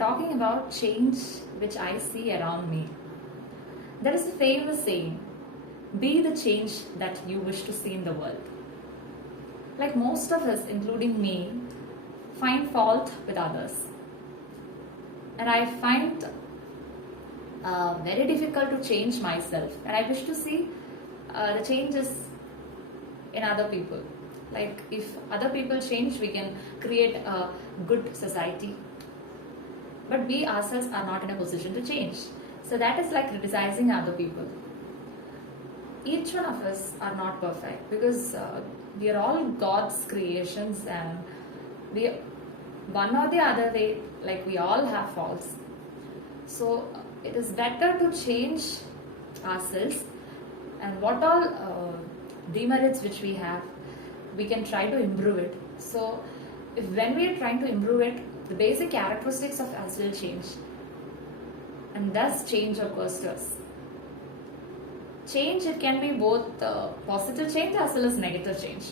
talking about change which I see around me. There is a famous saying, be the change that you wish to see in the world. Like most of us, including me, find fault with others. And I find very difficult to change myself. And I wish to see the changes in other people. Like if other people change, we can create a good society. But we ourselves are not in a position to change. So that is like criticizing other people. Each one of us are not perfect because we are all God's creations, and we one or the other way, like we all have faults. So it is better to change ourselves, and what all demerits which we have, we can try to improve it. So if when we are trying to improve it, the basic characteristics of us will change, and thus change occurs to us. Change, it can be both positive change as well as negative change.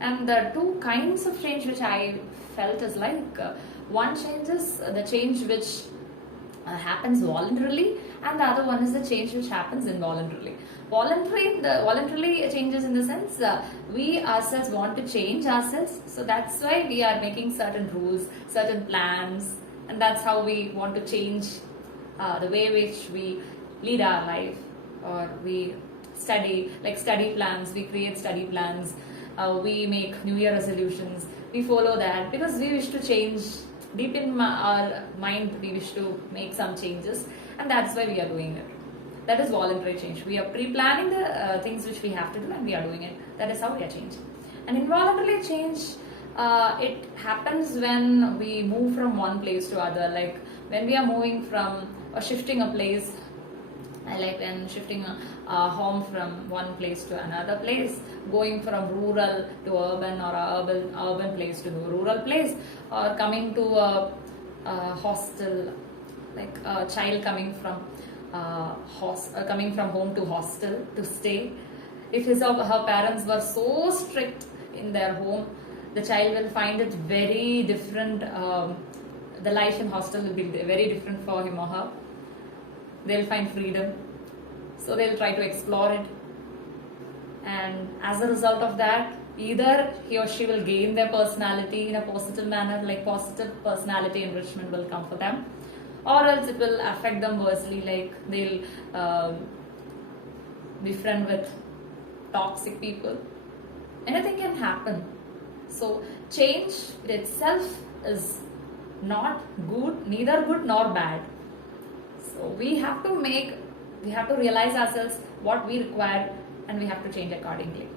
And the two kinds of change which I felt is like one change is the change which happens voluntarily, and the other one is the change which happens involuntarily. Voluntarily changes in the sense we ourselves want to change ourselves, so that's why we are making certain rules, certain plans, and that's how we want to change the way which we lead our life, or we study, like study plans, we create study plans, we make New Year resolutions, we follow that because we wish to change. Deep in our mind, we wish to make some changes, and that's why we are doing it. That is voluntary change. We are pre-planning the things which we have to do, and we are doing it. That is how we are changing. And involuntary change, it happens when we move from one place to other, like when we are moving from or shifting a place. I like when shifting a home from one place to another place, going from rural to urban, or urban place to rural place, or coming to a hostel, like a child coming from coming from home to hostel to stay. If his or her parents were so strict in their home, the child will find it very different. The life in hostel will be very different for him or her. They'll find freedom, so they'll try to explore it, and as a result of that, either he or she will gain their personality in a positive manner, like positive personality enrichment will come for them, or else it will affect them worstly, like they'll befriend with toxic people. Anything can happen. So change itself is not good, neither good nor bad. So we have to realize ourselves what we require, and we have to change accordingly.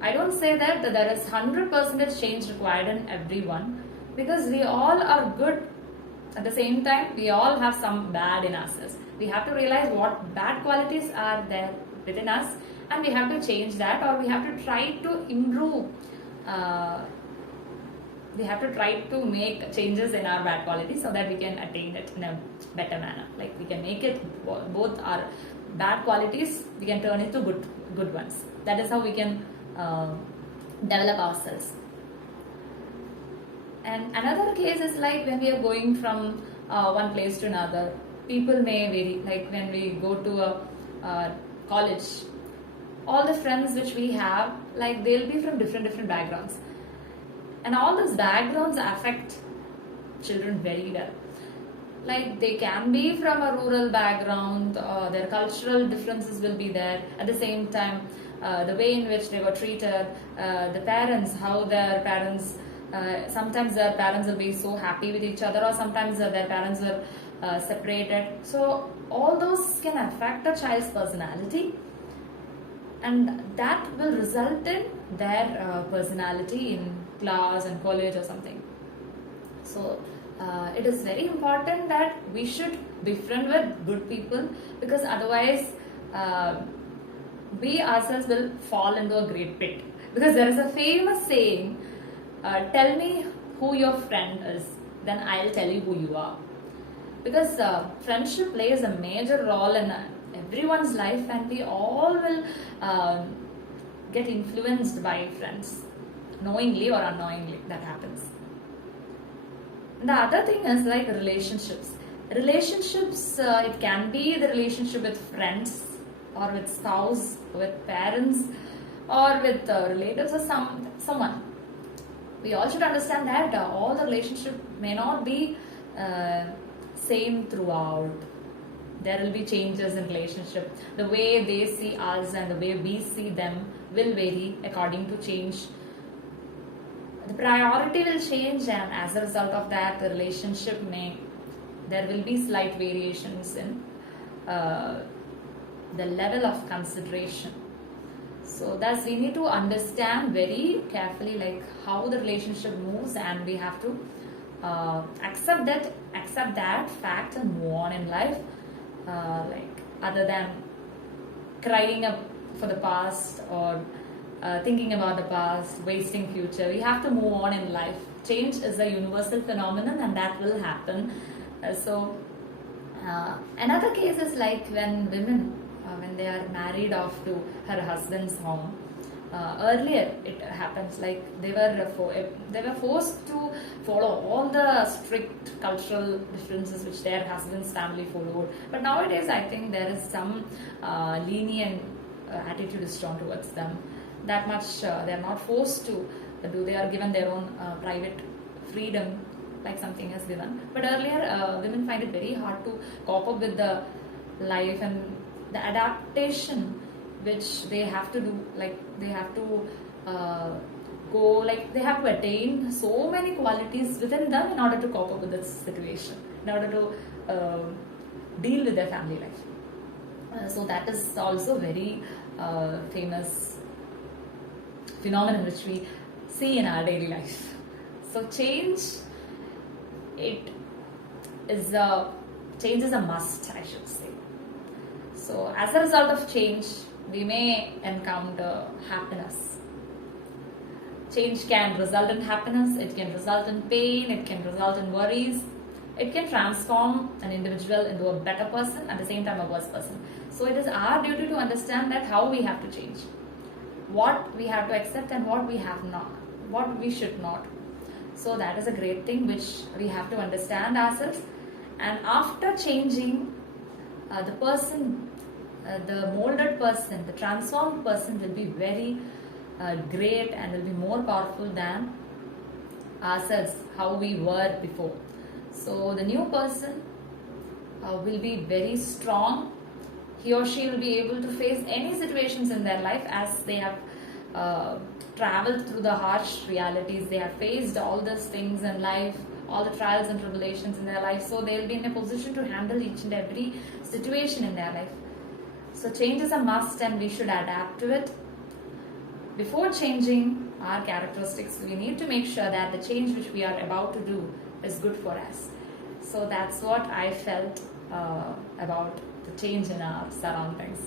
I don't say that there is 100% change required in everyone, because we all are good. At the same time, we all have some bad in ourselves. We have to realize what bad qualities are there within us, and we have to change that, or we have to try to improve. We have to try to make changes in our bad qualities so that we can attain it in a better manner. Like we can make it both our bad qualities, we can turn it to good ones. That is how we can develop ourselves. And another case is like when we are going from one place to another, people may vary. Like when we go to a college, all the friends which we have, like they'll be from different backgrounds. And all those backgrounds affect children very well. Like they can be from a rural background, their cultural differences will be there. At the same time, the way in which they were treated, the parents, how their parents, sometimes their parents will be so happy with each other, or sometimes their parents were separated. So all those can affect a child's personality, and that will result in their personality in class and college or something. So it is very important that we should befriend with good people, because otherwise we ourselves will fall into a great pit. Because there is a famous saying, tell me who your friend is, then I'll tell you who you are. Because friendship plays a major role in everyone's life, and we all will get influenced by friends, knowingly or unknowingly. That happens. The other thing is like relationships. Relationships, it can be the relationship with friends or with spouse, with parents, or with relatives or someone. We all should understand that all the relationship may not be uh, same throughout. There will be changes in relationship. The way they see us and the way we see them will vary according to change. The priority will change, and as a result of that, the relationship may, there will be slight variations in uh, the level of consideration. So thus we need to understand very carefully like how the relationship moves, and we have to accept that fact and move on in life, like other than crying up for the past or thinking about the past, wasting future. We have to move on in life. Change is a universal phenomenon, and that will happen. Another case is like when women, when they are married off to her husband's home. Earlier, it happens like they were forced to follow all the strict cultural differences which their husband's family followed. But nowadays, I think there is some lenient attitude is shown towards them. That much they are not forced to do. They are given their own private freedom, like something is given. But earlier, women find it very hard to cope up with the life and the adaptation which they have to do. Like they have to go, like they have to attain so many qualities within them in order to cope up with this situation, in order to deal with their family life. So that is also very famous phenomenon which we see in our daily life. So change is a must, I should say. So as a result of change, we may encounter happiness. Change can result in happiness, it can result in pain, it can result in worries. It can transform an individual into a better person, at the same time a worse person. So it is our duty to understand that how we have to change, what we have to accept and what we have not, what we should not. So that is a great thing which we have to understand ourselves. And after changing, the person, the molded person, the transformed person will be very great and will be more powerful than ourselves, how we were before. So the new person will be very strong. He or she will be able to face any situations in their life as they have traveled through the harsh realities. They have faced all these things in life, all the trials and tribulations in their life. So they will be in a position to handle each and every situation in their life. So change is a must and we should adapt to it. Before changing our characteristics, we need to make sure that the change which we are about to do is good for us. So that's what I felt about the change in our surroundings.